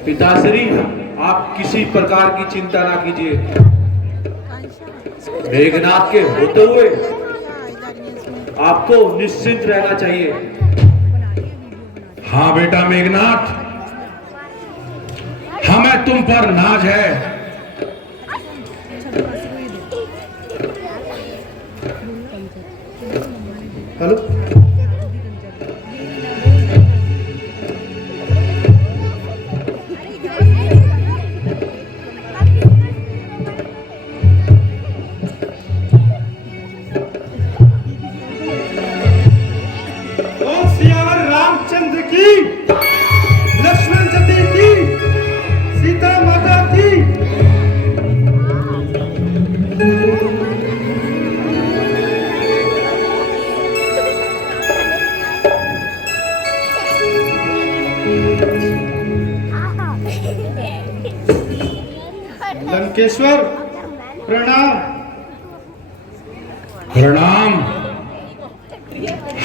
पिताश्री, आप किसी प्रकार की चिंता ना कीजिए। मेघनाथ के होते हुए आपको निश्चिंत रहना चाहिए। हाँ बेटा मेघनाथ, हमें तुम पर नाज है। हेलो, रामचंद्र की, लक्ष्मण जी की, सीता माता की। लंकेश्वर प्रणाम। प्रणाम?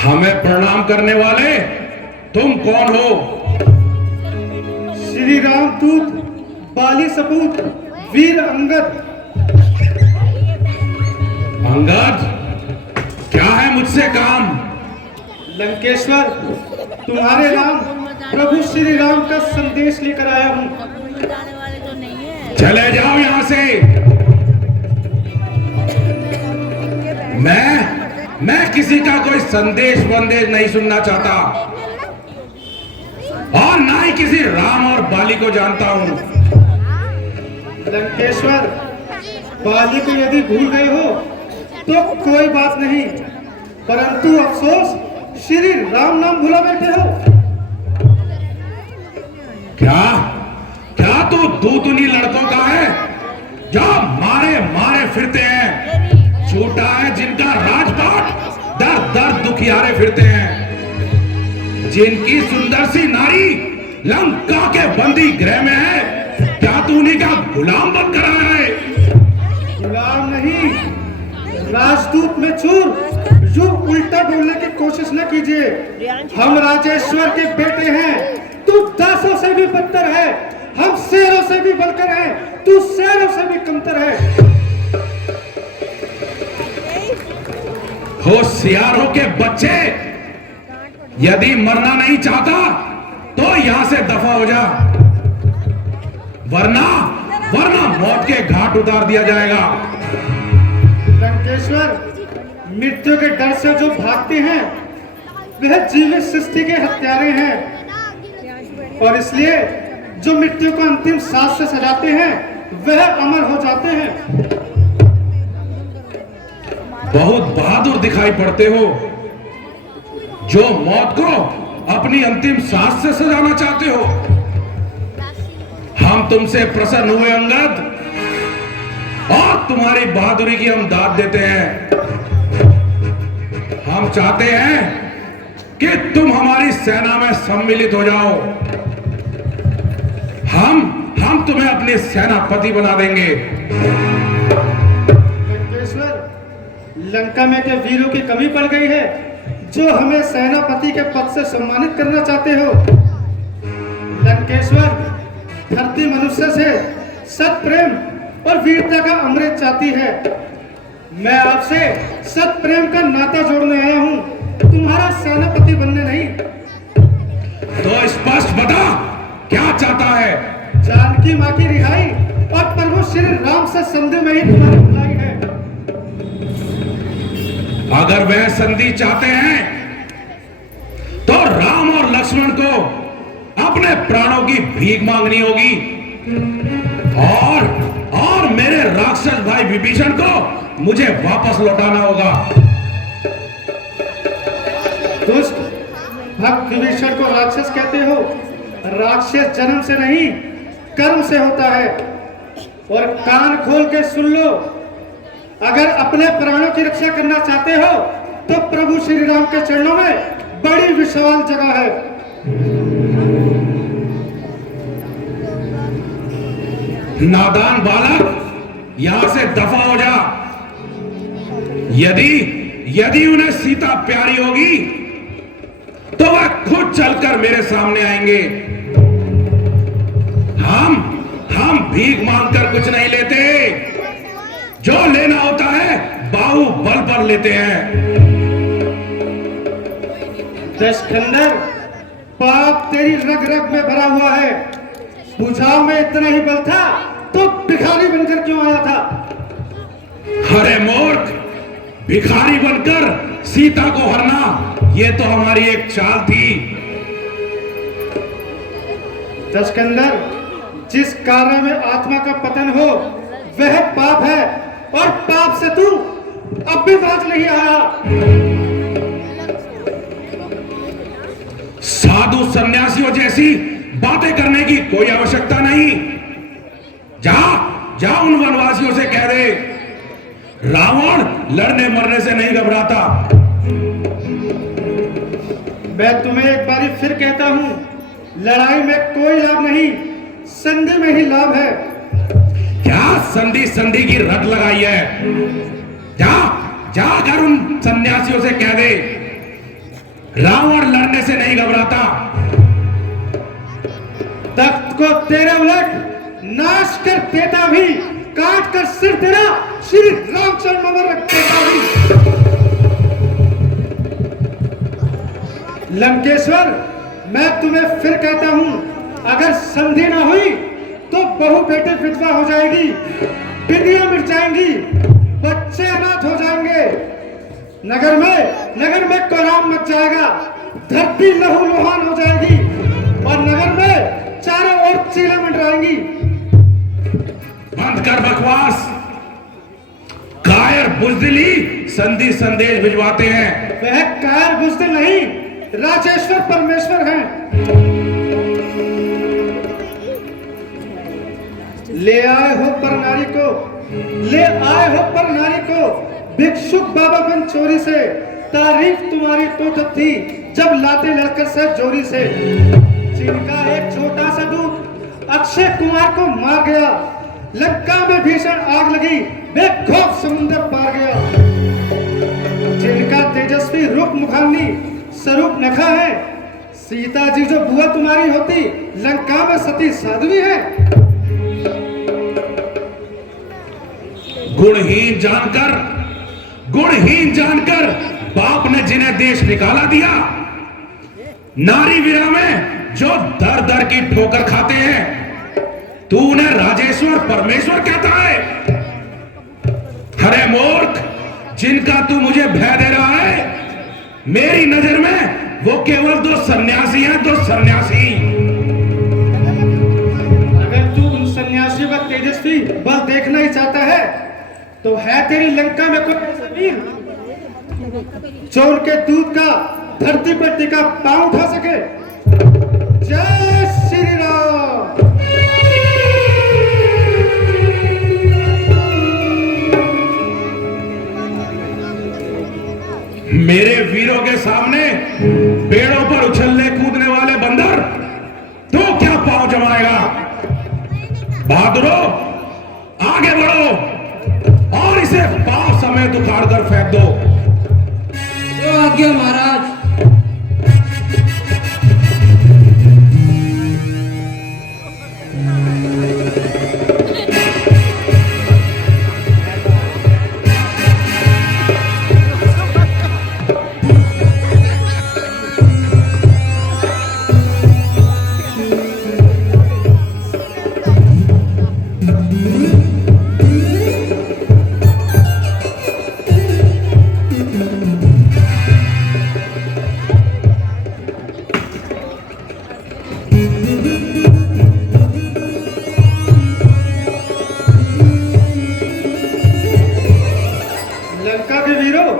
हमें प्रणाम करने वाले तुम कौन हो? श्री रामदूत, बाली सपूत, वीर अंगद। अंगद, क्या है मुझसे काम? लंकेश्वर, तुम्हारे नाम प्रभु श्री राम का संदेश लेकर आया हूँ। चले जाओ यहां से। मैं किसी का कोई संदेश वंदेश नहीं सुनना चाहता, और ना ही किसी राम और बाली को जानता हूं। लंकेश्वर, बाली को यदि भूल गए हो तो कोई बात नहीं, परंतु अफसोस श्री राम नाम भुला बैठे हो। क्या क्या तू दूतनी लड़कों का है जो मारे मारे फिरते हैं? झूठा है जिनका राजपाट दर दर दुखियारे फिरते हैं, जिनकी सुंदर सी नारी लंका के बंदी गृह में है। क्या तू उन्हीं का गुलाम बनकर आया है? गुलाम नहीं, राजदूत में चूर। जो उल्टा बोलने की कोशिश न कीजिए। हम राजेश्वर के बेटे हैं, तू दासों से भी बदतर है। हम शेरों से भी बढ़कर हैं, तू शेरों से भी कमतर है। होशियारों के बच्चे, यदि मरना नहीं चाहता तो यहां से दफा हो जा, वरना मौत के घाट उतार दिया जाएगा। लंकेश्वर, मृत्यु के डर से जो भागते हैं वह जीवित सृष्टि के हत्यारे हैं, और इसलिए जो मृत्यु को अंतिम सांस से सजाते हैं वह अमर हो जाते हैं। बहुत बहादुर दिखाई पड़ते हो, जो मौत को अपनी अंतिम सांस से सजाना चाहते हो। हम तुमसे प्रसन्न हुए अंगद, और तुम्हारी बहादुरी की हम दाद देते हैं। हम चाहते हैं कि तुम हमारी सेना में सम्मिलित हो जाओ। हम तुम्हें अपने सेनापति बना देंगे। लंकेश्वर, लंका में क्या वीरों की कमी पड़ गई है जो हमें सेनापति के पद से सम्मानित करना चाहते हो? लंकेश्वर, धरती मनुष्य से सत प्रेम और वीरता का अमृत चाहती है। मैं आपसे सत प्रेम का नाता जोड़ने आया हूं, तुम्हारा सेनापति बनने नहीं। तो स्पष्ट बता, क्या चाहता है? जानकी मां की रिहाई और प्रभु श्री राम से संधि में ही तुम्हारी भलाई है। अगर वह संधि चाहते हैं तो राम और लक्ष्मण को अपने प्राणों की भीख मांगनी होगी, और मेरे राक्षस भाई विभीषण को मुझे वापस लौटाना होगा। दुष्ट भक्त विभीषण को राक्षस कहते हो? राक्षस जन्म से नहीं, कर्म से होता है। और कान खोल के सुन लो, अगर अपने प्राणों की रक्षा करना चाहते हो तो प्रभु श्री राम के चरणों में बड़ी विशाल जगह है। नादान बालक, यहां से दफा हो जा। यदि उन्हें सीता प्यारी होगी तो वह खुद चलकर मेरे सामने आएंगे। भीख मांगकर कुछ नहीं लेते, जो लेना होता है बाहु बल पर लेते हैं। दशकंदर, पाप तेरी रग रग में भरा हुआ है। बुझाव में इतना ही बल था तो भिखारी बनकर क्यों आया था? अरे मूर्ख, भिखारी बनकर सीता को हरना ये तो हमारी एक चाल थी। दशकंदर, जिस कार्य में आत्मा का पतन हो वह पाप है, और पाप से तू अब भी बाज नहीं आया। साधु सन्यासियों जैसी बातें करने की कोई आवश्यकता नहीं। जा उन वनवासियों से कह दे, रावण लड़ने मरने से नहीं घबराता। मैं तुम्हें एक बार फिर कहता हूं, लड़ाई में कोई लाभ नहीं, संधि में ही लाभ है। क्या संधि संधि की रट लगाई है? जाकर उन सन्यासियों से कह दे, रावण लड़ने से नहीं घबराता। तख्त को तेरे उलट नाश कर देता भी, काट कर सिर तेरा श्री रामचंद्र में रख देता भी। लंकेश्वर, मैं तुम्हें फिर कहता हूं, अगर संधि ना हुई तो बहू बेटे विधवा हो जाएगी, विधियां मिट जाएंगी, बच्चे अनाथ हो जाएंगे, नगर में कोहराम मच जाएगा, धरती लहू लुहान हो जाएगी, और नगर में चारों ओर चीलें मंडराएंगी। बंद कर बकवास। कायर बुजदिली संधि संदेश भिजवाते हैं। वह कायर बुजदिल नहीं, राजेश्वर परमेश्वर हैं। ले आए हो पर नारी को भिक्षुक बाबा बन चोरी से। तारीफ तुम्हारी तो तब थी जब लाते लड़कर से जोरी से। जिनका एक छोटा सा दूत अक्षय कुमार को मार गया, लंका में भीषण आग लगी, बेखौफ समुद्र पार गया। जिनका तेजस्वी रूप मुखाग्नि स्वरूप नखा है, सीता जी जो बुआ तुम्हारी होती, लंका में सती साध्वी है। गुणहीन जानकर बाप ने जिन्हें देश निकाला दिया, नारी वीरा में जो दर दर की ठोकर खाते हैं, तू उन्हें राजेश्वर परमेश्वर कहता है। अरे मूर्ख, जिनका तू मुझे भय दे रहा है, मेरी नजर में वो केवल दो सन्यासी हैं, दो सन्यासी। अगर तू उन सन्यासियों का तेजस्वी बल देखना ही चाहता है तो है तेरी लंका में कोई वीर जो उनके दूध का धरती पर टिका पांव उठा सके? जय श्री राम। मेरे वीरों के सामने पेड़ों पर उछलने कूदने वाले बंदर तो क्या पांव जमाएगा? बहादुरों, आगे बढ़ो और इसे पांव समेत उखाड़ कर फेंक दो। जो आज्ञा महाराज। लंका के वीरों,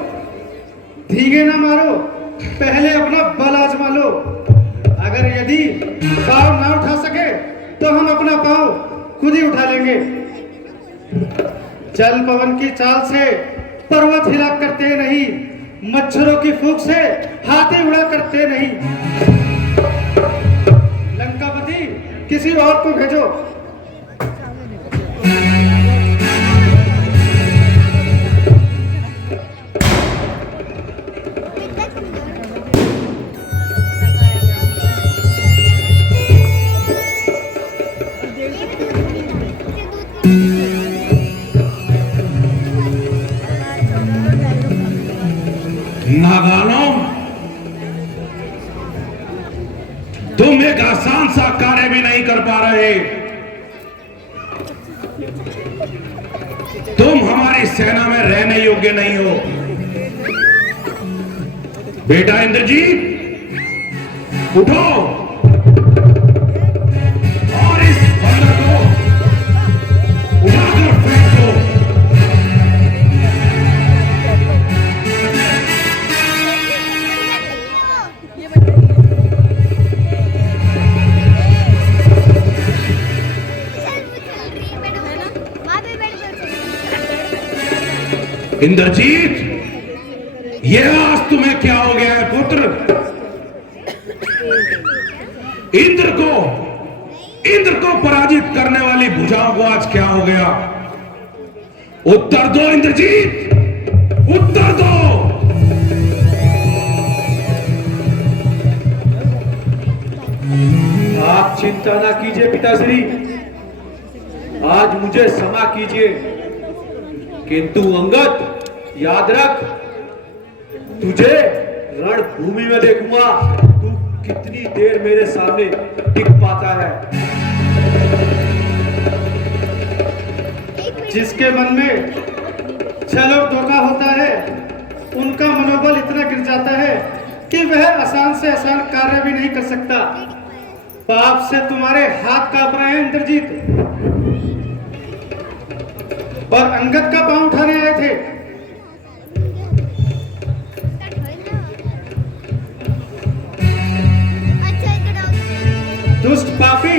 धींगे ना मारो, पहले अपना बल आजमा लो। अगर यदि पांव ना उठा सके तो हम अपना पांव खुद ही उठा लेंगे। जल पवन की चाल से पर्वत हिला करते नहीं, मच्छरों की फूंक से हाथी उड़ा करते नहीं। लंकापति, किसी और को भेजो। पा रहे। तुम हमारी सेना में रहने योग्य नहीं हो। बेटा इंद्रजीत, उठो और इस बंदर को उठाकर फेंको। इंद्रजीत, यह आज तुम्हें क्या हो गया है पुत्र? इंद्र को पराजित करने वाली भुजाओं को आज क्या हो गया? उत्तर दो इंद्रजीत, उत्तर दो। आप चिंता ना कीजिए पिताश्री, आज मुझे क्षमा कीजिए, किंतु अंगद याद रख, तुझे रणभूमि में देखूंगा तू कितनी देर मेरे सामने टिक पाता है। जिसके मन में छल और धोखा होता है, उनका मनोबल इतना गिर जाता है कि वह आसान से आसान कार्य भी नहीं कर सकता। पाप से तुम्हारे हाथ कांप रहे हैं इंद्रजीत, और अंगद का पांव उठाने आए थे। दुष्ट पापी,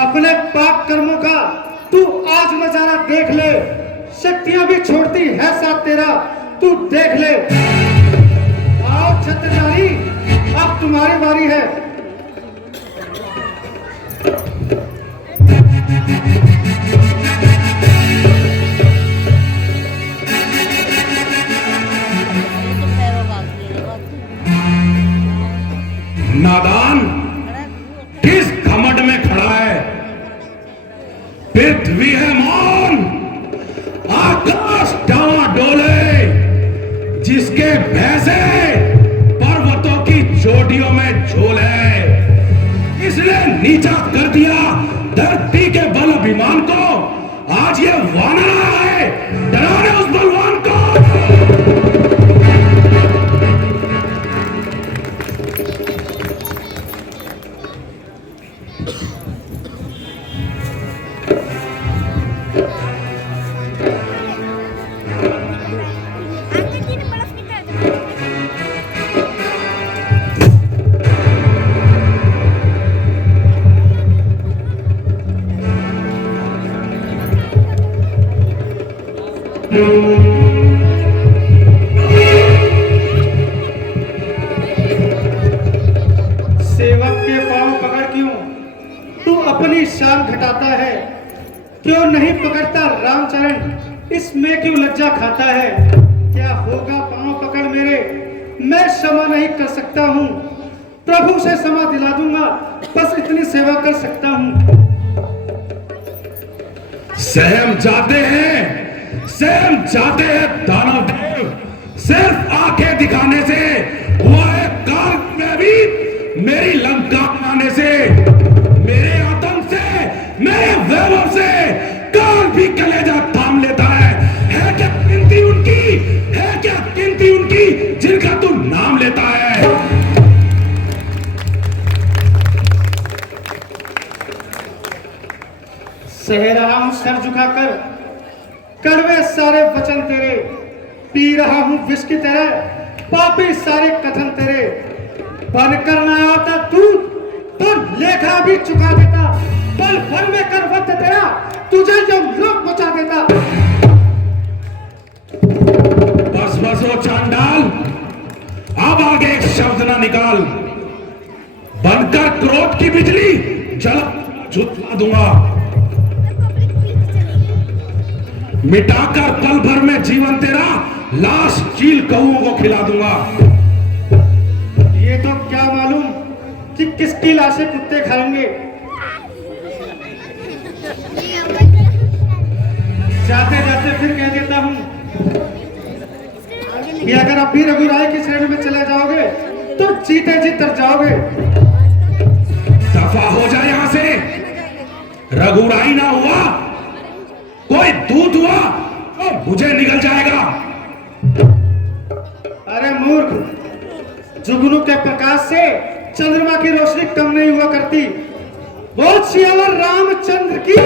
अपने पाप कर्मों का तू आज नजारा देख ले। शक्तियां भी छोड़ती है साथ तेरा, तू देख ले। आओ छत्रधारी, अब तुम्हारी बारी है। नादान, किस घमंड में खड़ा है? पृथ्वी है मौन, आकाश डावाडोल है, जिसके भैंसे पर्वतों की चोटियों में झोल है। इसने नीचा कर दिया धरती के बल अभिमान को। आज ये वानर है, डराने उस बलवान को। सेवक के पांव पकड़ क्यों तू अपनी शान घटाता है? क्यों नहीं पकड़ता रामचरण, इसमें क्यों लज्जा खाता है? क्या होगा पांव पकड़ मेरे, मैं क्षमा नहीं कर सकता हूँ। प्रभु से क्षमा दिला दूंगा, बस इतनी सेवा कर सकता हूँ। सहम जाते हैं दानव देव। सिर्फ आंखें दिखाने से हुआ है काल में भी, मेरी लंका बनाने से, मेरे आतंक से, मेरे वैभव से काल भी कलेजा थाम लेता है क्या गिनती उनकी, है क्या गिनती उनकी जिनका तू नाम लेता है? सह रहा हूं सर झुकाकर कड़वे सारे वचन तेरे, पी रहा हूं विष की तरह पापी सारे कथन तेरे। बनकर ना आता तू तो लेखा भी चुका देता, पल भर में कर वक्त तेरा तुझे जो लोग बचा देता। बस बस ओ चांडाल, अब आगे एक शब्द ना निकाल। बनकर क्रोध की बिजली जल झुलसा दूंगा, मिटाकर पल भर में जीवन तेरा लाश चील कौओं को खिला दूंगा। ये तो क्या मालूम कि किसकी लाशें कुत्ते खाएंगे। जाते जाते फिर कह देता हूं कि अगर अब भी रघुराय की श्रेणी में चले जाओगे तो जीते जी तर जाओगे। दफा हो जाए यहां से, रघुराई ना हुआ, कोई दूत हुआ तो मुझे निकल जाएगा। अरे मूर्ख, जुगनू के प्रकाश से चंद्रमा की रोशनी कम नहीं हुआ करती। बोल सियावर रामचंद्र की